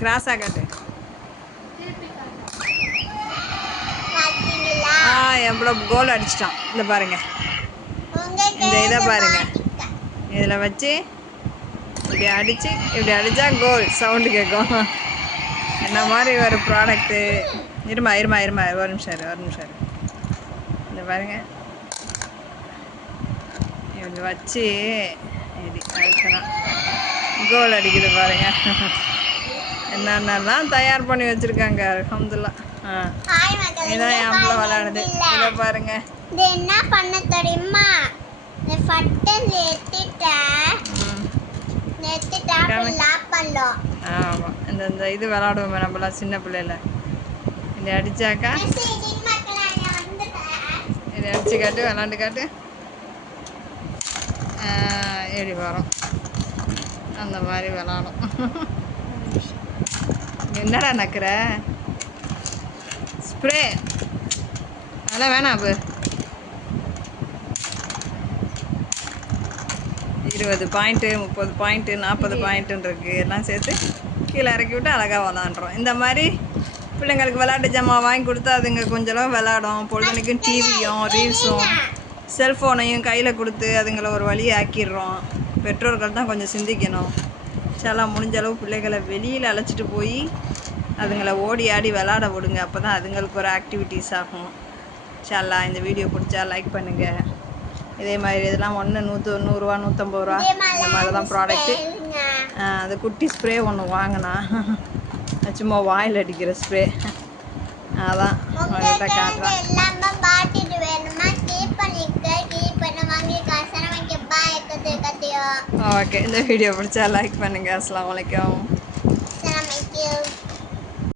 கிராஸாக காட்டு பாத்தீங்களா? ஆ எவ்வளோ கோல் அடிச்சிட்டான். இந்த பாருங்க. இந்த இதை பாருங்க. இதில் வச்சு இப்படி அடித்து இப்படி அடித்தா கோல் சவுண்டு கேட்கும். என்ன மாதிரி ஒரு ப்ராடக்ட்டு இருமா இருமா இருமா ஒரு நிமிஷம் இரு ஒரு நிமிஷம் இரு. இந்த பாருங்க. இப்படி வச்சு இப்படி அழுத்தலாம் கோல் அடிக்குது பாருங்க. என்னென்னலாம் தயார் பண்ணி வச்சுருக்காங்க அலமதுல்லா ஆ. ஹாய் மக்களே, இதான் என் பிள்ளை விளையாடுது. இதை பாருங்க. இது என்ன பண்ண தெரியுமா? இந்த ஏத்திட்டேன் அப்புறம் லாக் பண்ணோம் ஆமாம் இந்த இந்த இது விளாடுவோமே நம்மளாம் சின்ன பிள்ளையில. இதை அடிச்சாக்கா? இதை அடிச்சு காட்டு விளாண்டு காட்டு. இப்படி வரும். அந்த மாதிரி விளாடும் என்னடா நக்கிற? ஸ்ப்ரே அதெல்லாம் வேணாம் அப்போ இருபது பாயிண்ட்டு முப்பது பாயிண்ட்டு நாற்பது பாயிண்ட்டுன்னு இருக்குது எல்லாம் சேர்த்து கீழே இறக்கி விட்டு அழகாக விளாண்டுறோம் இந்த மாதிரி பிள்ளைங்களுக்கு விளையாட்டு ஜாமான் வாங்கி கொடுத்தா அதுங்க கொஞ்சம் விளாடும். பொழுதுனைக்கும் டிவியும் ரீல்ஸும் செல்ஃபோனையும் கையில் கொடுத்து அதுங்களை ஒரு வழி ஆக்கிடுறோம் பெற்றோர்கள் தான் கொஞ்சம் சிந்திக்கணும். வச்சாலாம் முடிஞ்ச அளவு பிள்ளைகளை வெளியில் அழைச்சிட்டு போய் அதுங்களை ஓடி ஆடி விளாட விடுங்க. அப்போ தான் அதுங்களுக்கு ஒரு ஆக்டிவிட்டீஸ் ஆகும். சல்லா இந்த வீடியோ பிடிச்சா லைக் பண்ணுங்கள் இதே மாதிரி இதெல்லாம் ஒன்று நூற்று நூறுரூவா நூற்றம்பது ரூபா. இந்த மாதிரி தான் ப்ராடக்ட்டு சரிங்க. அது குட்டி ஸ்ப்ரே ஒன்று வாங்கினா. சும்மா வாயில் அடிக்கிற ஸ்ப்ரே அதான் உங்கள்கிட்ட காட்டுறேன். ஓகே oh, இந்த வீடியோ பிடிச்சா லைக் பண்ணுங்கள் அஸ்லாம் வலைக்கம்